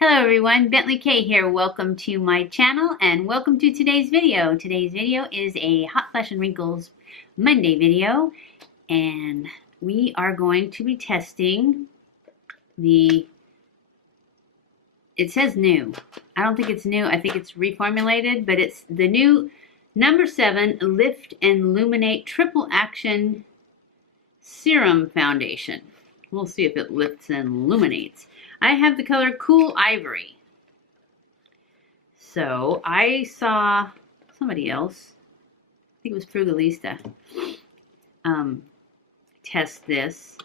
Hello everyone, BentlyK here. Welcome to my channel and welcome to today's video. Today's video is a Hot Flash and Wrinkles Monday video, and we are going to be testing it says new. I don't think it's new. I think it's reformulated, but it's the new number 7 Lift and Luminate Triple Action Serum Foundation. We'll see if it lifts and illuminates. I have the color Cool Ivory. So I saw somebody else, I think it was Frugalista, test this.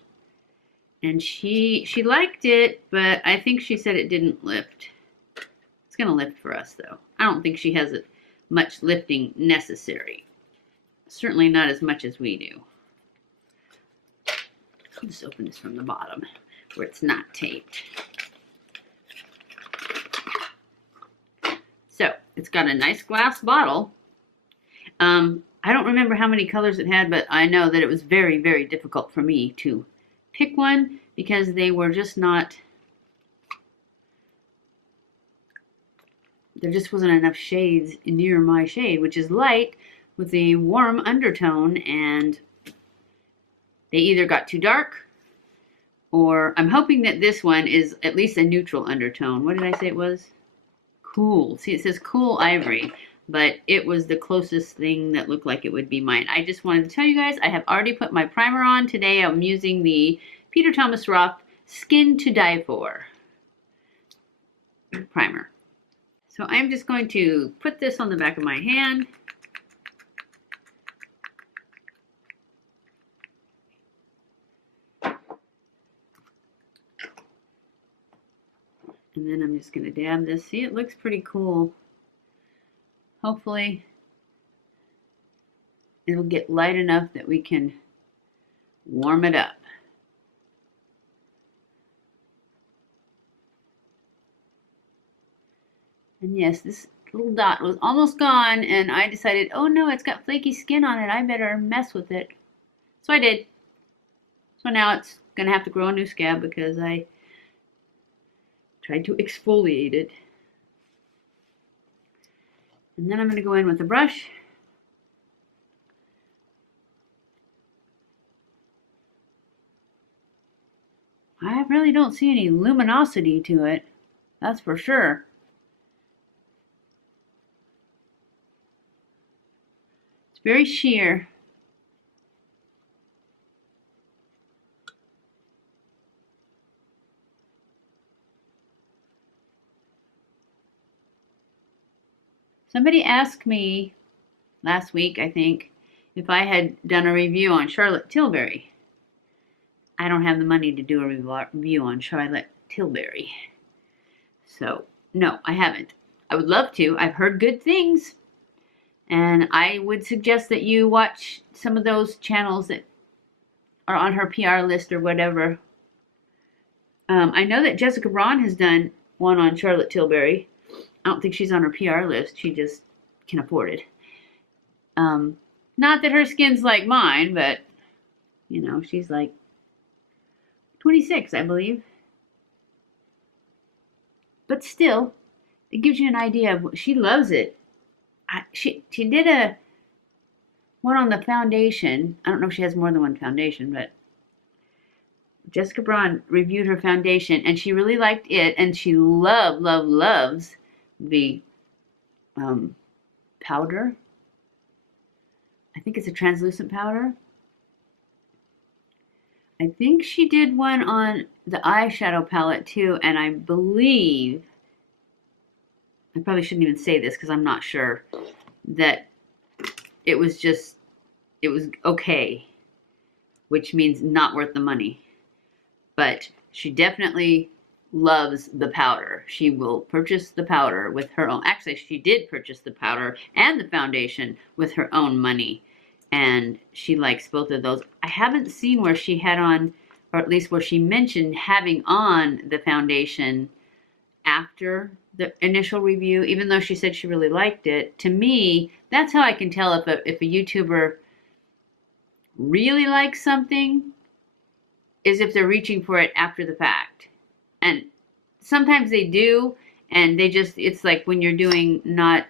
And she liked it, but I think she said it didn't lift. It's going to lift for us though. I don't think she has much lifting necessary. Certainly not as much as we do. I'll just open this from the bottom where it's not taped. So it's got a nice glass bottle. I don't remember how many colors it had, but I know that it was very, very difficult for me to pick one because they were just not, there just wasn't enough shades near my shade, which is light with a warm undertone, and they either got too dark, or I'm hoping that this one is at least a neutral undertone. What did I say it was? Cool. See, it says Cool Ivory, but it was the closest thing that looked like it would be mine. I just wanted to tell you guys, I have already put my primer on. Today I'm using the PeterThomasRoth Skin to Die For primer. So I'm just going to put this on the back of my hand. And then I'm just going to dab this. See, it looks pretty cool. Hopefully it'll get light enough that we can warm it up. And yes, this little dot was almost gone, and I decided, oh no, it's got flaky skin on it. I better mess with it. So I did. So now it's going to have to grow a new scab because I tried to exfoliate it. And then I'm going to go in with a brush. I really don't see any luminosity to it. That's for sure. It's very sheer. Somebody asked me last week, I think, if I had done a review on Charlotte Tilbury. I don't have the money to do a review on Charlotte Tilbury. So, no, I haven't. I would love to. I've heard good things. And I would suggest that you watch some of those channels that are on her PR list or whatever. I know that Jessica Braun has done one on Charlotte Tilbury. I don't think she's on her PR list. She just can afford it. Not that her skin's like mine, but, you know, she's like 26, I believe. But still, it gives you an idea of, she loves it. She did one on the foundation. I don't know if she has more than one foundation, but Jessica Braun reviewed her foundation, and she really liked it, and she loves the powder. I think it's a translucent powder. I think she did one on the eyeshadow palette too, and I believe, I probably shouldn't even say this because I'm not sure, that it was okay, which means not worth the money. But she definitely loves the powder. She will purchase the powder with her own. Actually, she did purchase the powder and the foundation with her own money, and she likes both of those. I haven't seen where she had on, or at least where she mentioned having on the foundation after the initial review, even though she said she really liked it. To me, that's how I can tell if a YouTuber really likes something, is if they're reaching for it after the fact. And sometimes they do, and they just, it's like when you're doing not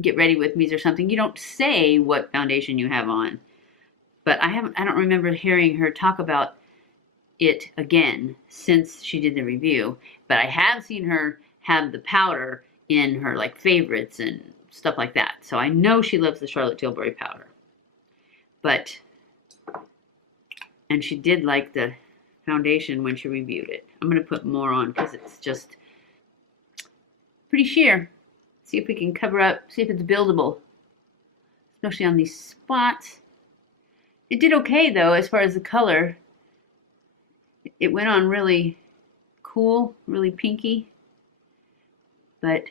Get Ready With Me's or something, you don't say what foundation you have on. But I don't remember hearing her talk about it again since she did the review. But I have seen her have the powder in her like favorites and stuff like that. So I know she loves the Charlotte Tilbury powder. But, and she did like the foundation when she reviewed it. I'm going to put more on because it's just pretty sheer. See if we can cover up, see if it's buildable, especially on these spots. It did okay though as far as the color. It went on really cool, really pinky, but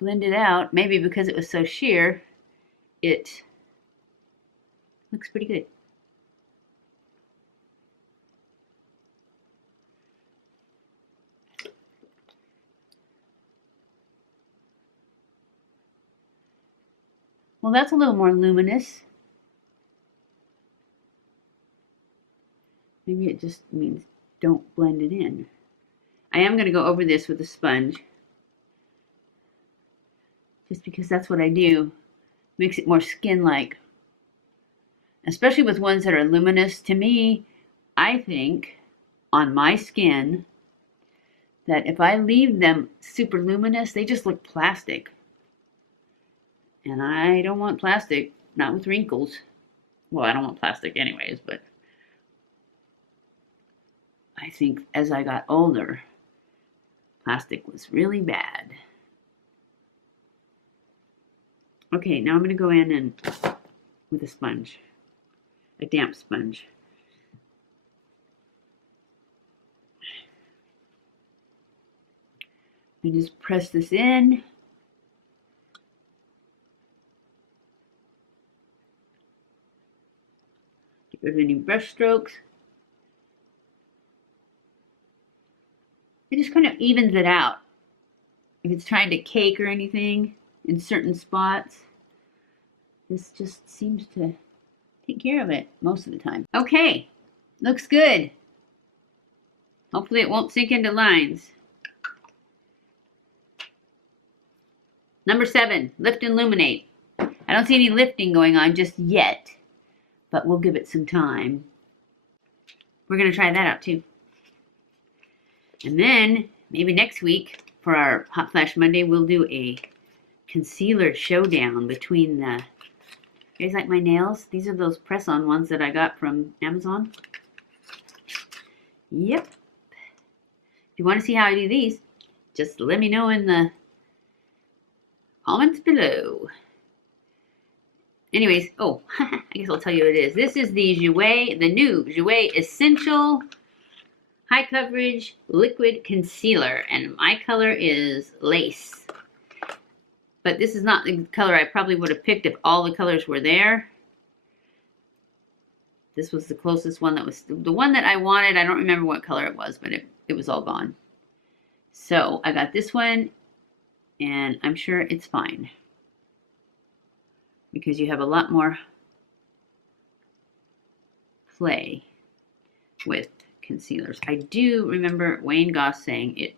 blended out, maybe because it was so sheer, it looks pretty good. Well, that's a little more luminous. Maybe it just means don't blend it in. I am going to go over this with a sponge, just because that's what I do. Makes it more skin-like. Especially with ones that are luminous. To me, I think, on my skin, that if I leave them super luminous, they just look plastic. And I don't want plastic, not with wrinkles. Well, I don't want plastic anyways, but I think as I got older, plastic was really bad. Okay, now I'm going to go in and with a sponge, a damp sponge. And just press this in. Get rid of any brush strokes. It just kind of evens it out. If it's trying to cake or anything in certain spots, this just seems to take care of it most of the time. Okay, looks good. Hopefully it won't sink into lines. Number 7, lift and illuminate. I don't see any lifting going on just yet, but we'll give it some time. We're going to try that out too. And then maybe next week for our Hot Flash Monday, we'll do a concealer showdown between the, you guys like my nails? These are those press-on ones that I got from Amazon. Yep. If you want to see how I do these, just let me know in the comments below. Anyways, oh, I guess I'll tell you what it is. This is the Jouer, the new Jouer Essential High Coverage Liquid Concealer, and my color is Lace. But this is not the color I probably would have picked if all the colors were there. This was the closest one that was the one that I wanted. I don't remember what color it was, but it was all gone. So I got this one, and I'm sure it's fine because you have a lot more play with concealers. I do remember Wayne Goss saying it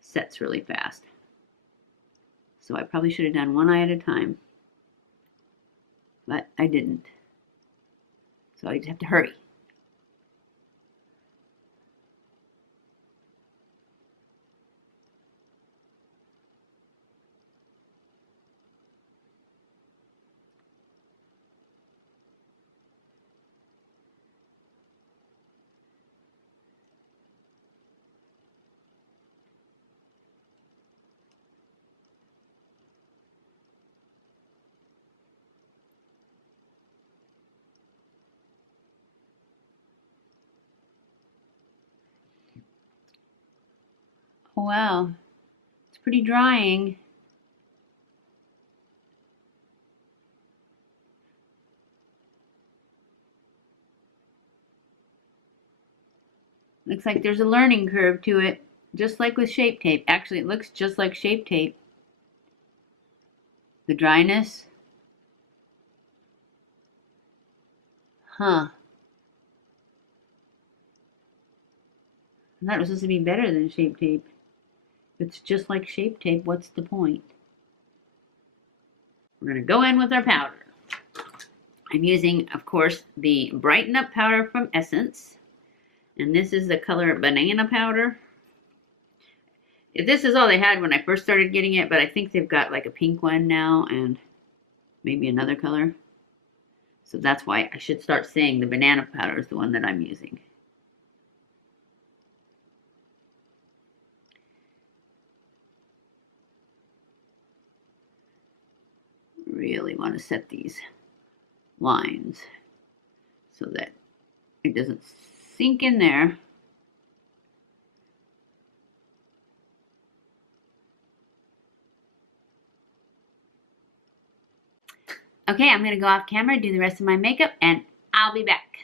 sets really fast. So I probably should have done one eye at a time, but I didn't. So I just have to hurry. Oh, wow, it's pretty drying. Looks like there's a learning curve to it, just like with Shape Tape. Actually, it looks just like Shape Tape. The dryness. Huh. I thought it was supposed to be better than Shape Tape. If it's just like Shape Tape, what's the point? We're going to go in with our powder. I'm using, of course, the Brighten Up powder from Essence. And this is the color Banana Powder. This is all they had when I first started getting it, but I think they've got like a pink one now and maybe another color. So that's why I should start saying the Banana Powder is the one that I'm using. Really want to set these lines so that it doesn't sink in there. Okay, I'm going to go off camera, do the rest of my makeup, and I'll be back.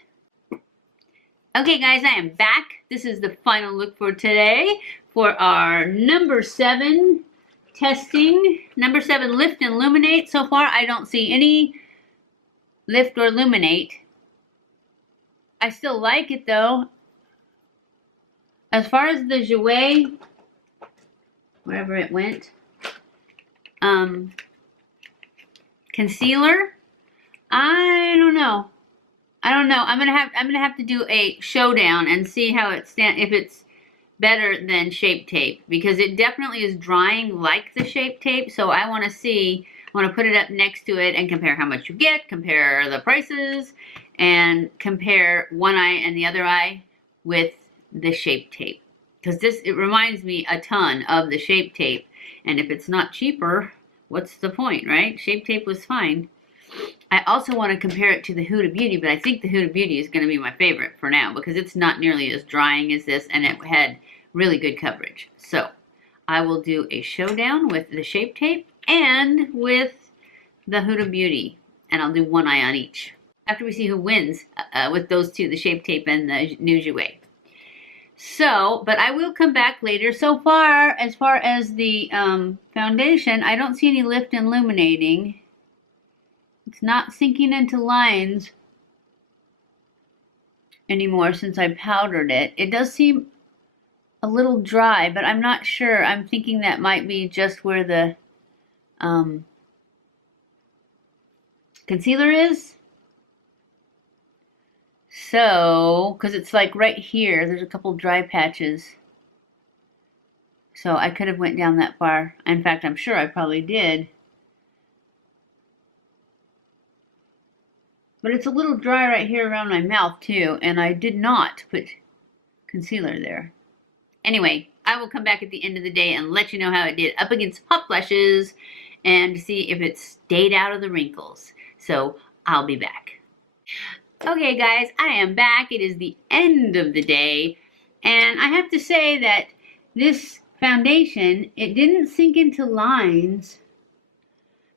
Okay, guys, I am back. This is the final look for today for our number 7 testing. Number 7, Lift and Illuminate. So far, I don't see any Lift or Illuminate. I still like it, though. As far as the Jouer, wherever it went, concealer, I don't know. I'm gonna have to do a showdown and see how it if it's better than Shape Tape, because it definitely is drying like the Shape Tape. So I want to put it up next to it and compare how much you get, compare the prices, and compare one eye and the other eye with the Shape Tape, because it reminds me a ton of the Shape Tape, and if it's not cheaper, what's the point, right? Shape Tape was fine. I also want to compare it to the Huda Beauty, but I think the Huda Beauty is going to be my favorite for now because it's not nearly as drying as this, and it had really good coverage. So I will do a showdown with the Shape Tape and with the Huda Beauty, and I'll do one eye on each after we see who wins with those two, the Shape Tape and the new Jouer. So, but I will come back later. So far, as the foundation, I don't see any lift and illuminating. It's not sinking into lines anymore since I powdered it. It does seem a little dry, but I'm not sure. I'm thinking that might be just where the concealer is. So, because it's like right here, there's a couple dry patches. So I could have went down that far. In fact, I'm sure I probably did. But it's a little dry right here around my mouth too, and I did not put concealer there. Anyway, I will come back at the end of the day and let you know how it did up against hot flashes and see if it stayed out of the wrinkles. So I'll be back. Okay guys, I am back. It is the end of the day, and I have to say that this foundation, it didn't sink into lines,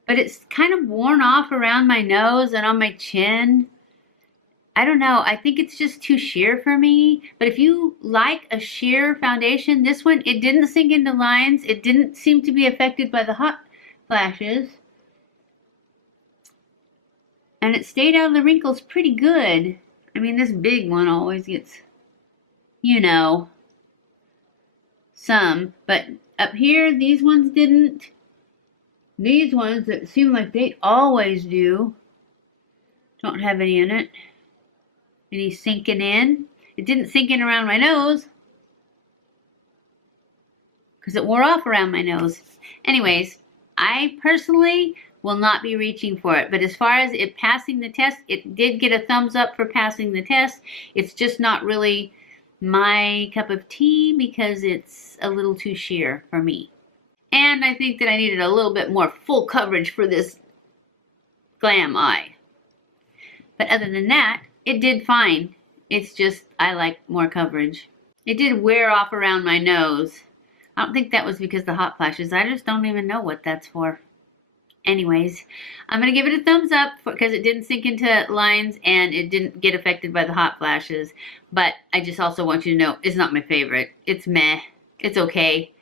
but it's kind of worn off around my nose and on my chin. I don't know, I think it's just too sheer for me. But if you like a sheer foundation, this one, it didn't sink into lines. It didn't seem to be affected by the hot flashes. And it stayed out of the wrinkles pretty good. I mean, this big one always gets, you know, some. But up here, these ones didn't. These ones that seem like they always do don't have any in it. Any sinking in. It didn't sink in around my nose because it wore off around my nose. Anyways, I personally will not be reaching for it. But as far as it passing the test, it did get a thumbs up for passing the test. It's just not really my cup of tea because it's a little too sheer for me. And I think that I needed a little bit more full coverage for this glam eye. But other than that, it did fine. It's just I like more coverage. It did wear off around my nose. I don't think that was because of the hot flashes. I just don't even know what that's for. Anyways, I'm going to give it a thumbs up because it didn't sink into lines and it didn't get affected by the hot flashes. But I just also want you to know it's not my favorite. It's meh. It's okay.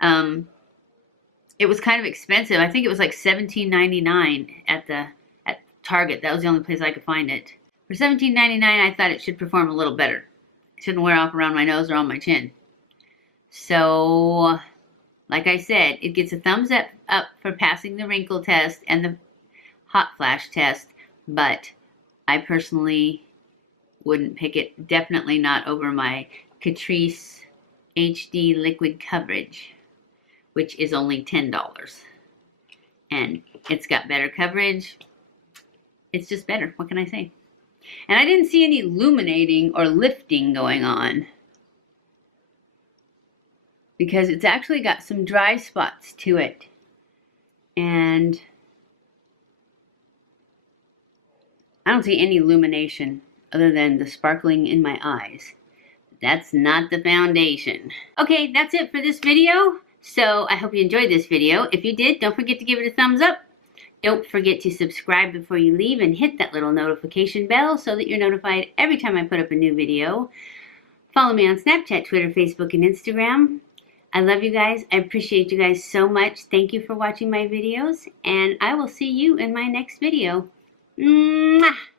It was kind of expensive. I think it was like $17.99 at Target. That was the only place I could find it. For $17.99, I thought it should perform a little better. It shouldn't wear off around my nose or on my chin. So, like I said, it gets a thumbs up for passing the wrinkle test and the hot flash test, but I personally wouldn't pick it. Definitely not over my Catrice HD Liquid Coverage, which is only $10. And it's got better coverage. It's just better. What can I say? And I didn't see any illuminating or lifting going on, because it's actually got some dry spots to it. And I don't see any illumination other than the sparkling in my eyes. That's not the foundation. Okay, that's it for this video. So I hope you enjoyed this video. If you did, don't forget to give it a thumbs up. Don't forget to subscribe before you leave and hit that little notification bell so that you're notified every time I put up a new video. Follow me on Snapchat, Twitter, Facebook, and Instagram. I love you guys. I appreciate you guys so much. Thank you for watching my videos, and I will see you in my next video. Mwah!